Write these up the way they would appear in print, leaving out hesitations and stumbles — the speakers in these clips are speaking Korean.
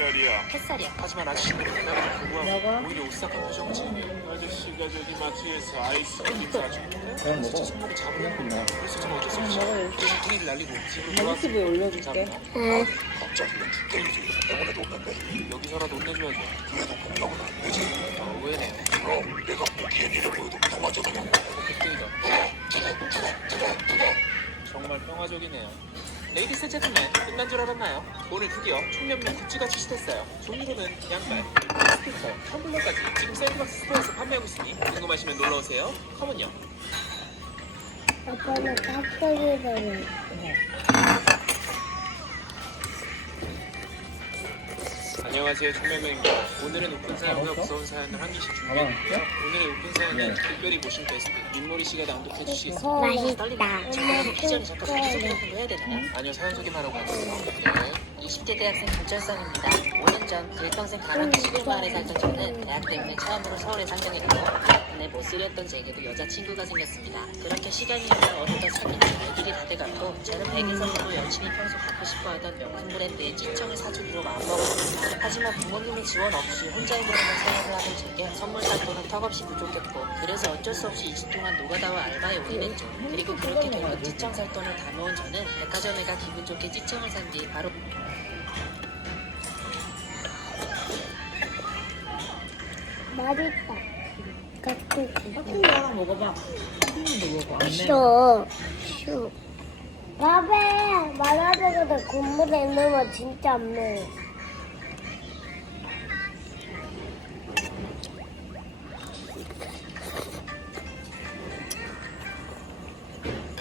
햇살이야. 햇살이야. 하지만 아저씨는 그날은 불구하고 먹어? 오히려 오싹한 표정이지. 아저씨가 저기 마트에서 아이스크림 사줬는데 그냥 먹어. 진짜 선물을 잡으려고 했다. 그래서 좀 어쩔 수 없이 먹어, 이렇게. 그래서 분위기를 날리고 집으로 엄마 돌아왔어. 유튜브에 올려줄게. 응. 갑자기는 죽겠지. 병원에도 없는데 여기서라도 혼내줘야죠. 그래도 공격은 안 되지. 의외네요. 그럼 내가 보기엔 이래 보여도 평화적이야. 그때이다. 정말 평화적이네요. 레이디스 제트맨 끝난 줄 알았나요? 오늘 드디어 총 몇 명 굿즈가 출시됐어요. 종류로는 양말, 스피커, 텀블러까지 지금 샌드박스 스토어에서 판매하고 있으니 궁금하시면 놀러오세요. 컴은요. 아빠는 깍두기를 안녕하세요, 총명명입니다. 오늘은 오픈 사연과 무서운 사연을 한 개씩 준비했는데요. 오늘의 오픈 사연은 특별히 모신 게스트 민모리 씨가 낭독해 주시겠습니다. 맛있다. 잠깐만 기자님 잠깐 소개 같은 거 해야 되나요? 아니요, 사연 소개만 하고 갈게요. 네. 20대 대학생 김철성입니다. 5년 전 길평생 가락기 11마을에 살던 저는 대학 때문에 처음으로 서울에 상경했고 근데 못쓰렸던 제게도 여자친구가 생겼습니다. 그렇게 시간이 흘러 어느덧 사귄 지 100일이 다 돼갔고 저는 100일 선물로 열심히 평소 갖고 싶어하던 명품 브랜드의 찌청을 사주기로 마음먹었습니다. 하지만 부모님의 지원 없이 혼자 힘으로만 생활을 하던 제게 선물 살 돈은 턱없이 부족했고 그래서 어쩔 수 없이 2주 동안 노가다와 알바에 올인했죠. 그리고 그렇게 결국 찌청 살 돈을 다 모은 저는 백화점에 가 기분 좋게 찌청을 산 뒤 바로 맛있다. 깍두기. 깍두기 하나 먹어봐. 깍두기도 먹어. 안 매. 쇼. 쇼. 밥에 말아서보다 국물에 넣으면 진짜 안 매워.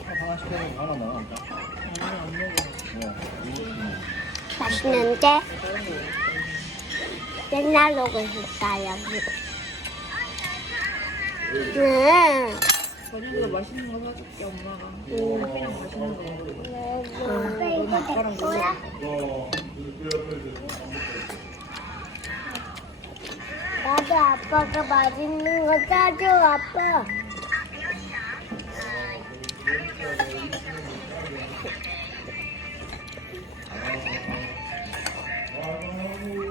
하나 시켜서 하나 나간다. 아니, 안 먹어. 맛있는데? 맨날 먹고 싶다, 여기. 응. 저녁에 맛있는 거 사줄게, 엄마가. 그냥 맛있는 거. 아빠 이거 내 거야? 나도 아빠가 맛있는 거 사줘, 아빠.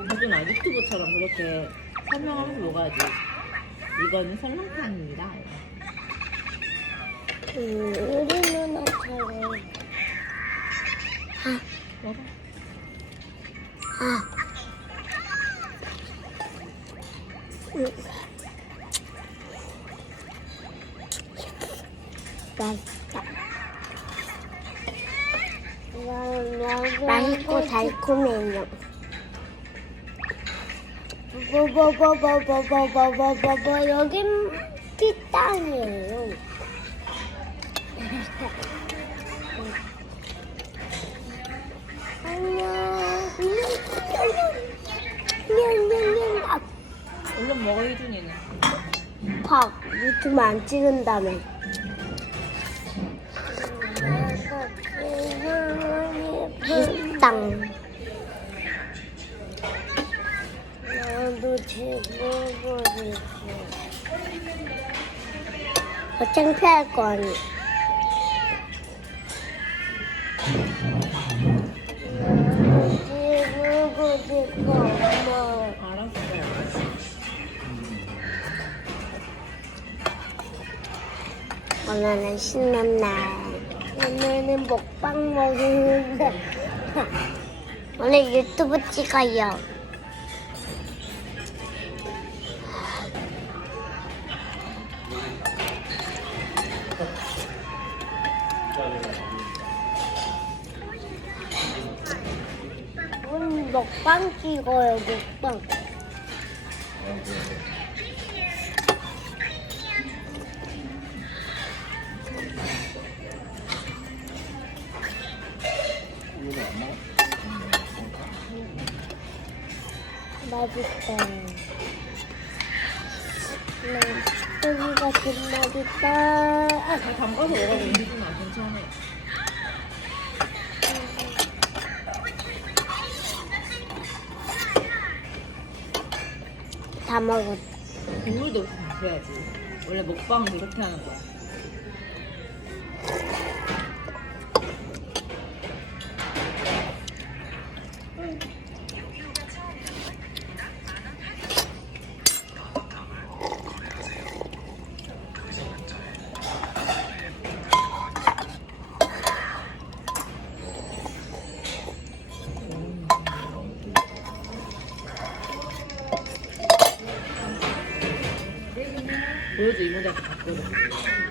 하준아, 유튜브처럼 그렇게 설명하면서 먹어야지. 이거는 설렁탕입니다. 우리 누나처럼. 먹어. 아. 맛있다. 맛있고 달콤해요. 여긴 피땅이에요. 안녕. 얼른 먹어, 혜준이는. 팍 유튜브 안 찍은다며. 피땅. 나도 찍어보고 싶어. 창피할 거 아니야. 나도 찍어보고 싶어, 엄마. 알았어. 오늘은 신난 날. 오늘은 먹방 먹는데. 오늘 유튜브 찍어요. 오늘 먹방 찍어요, 먹방. 맛있다. 여기가 좀 맛있다. 잘 담가서 먹어도 혜준아, 괜찮아. 다 먹었다. 국물도 마셔야지. 원래 먹방은 이렇게 하는 거야. 보여줘 이모들한테 다 보여줘.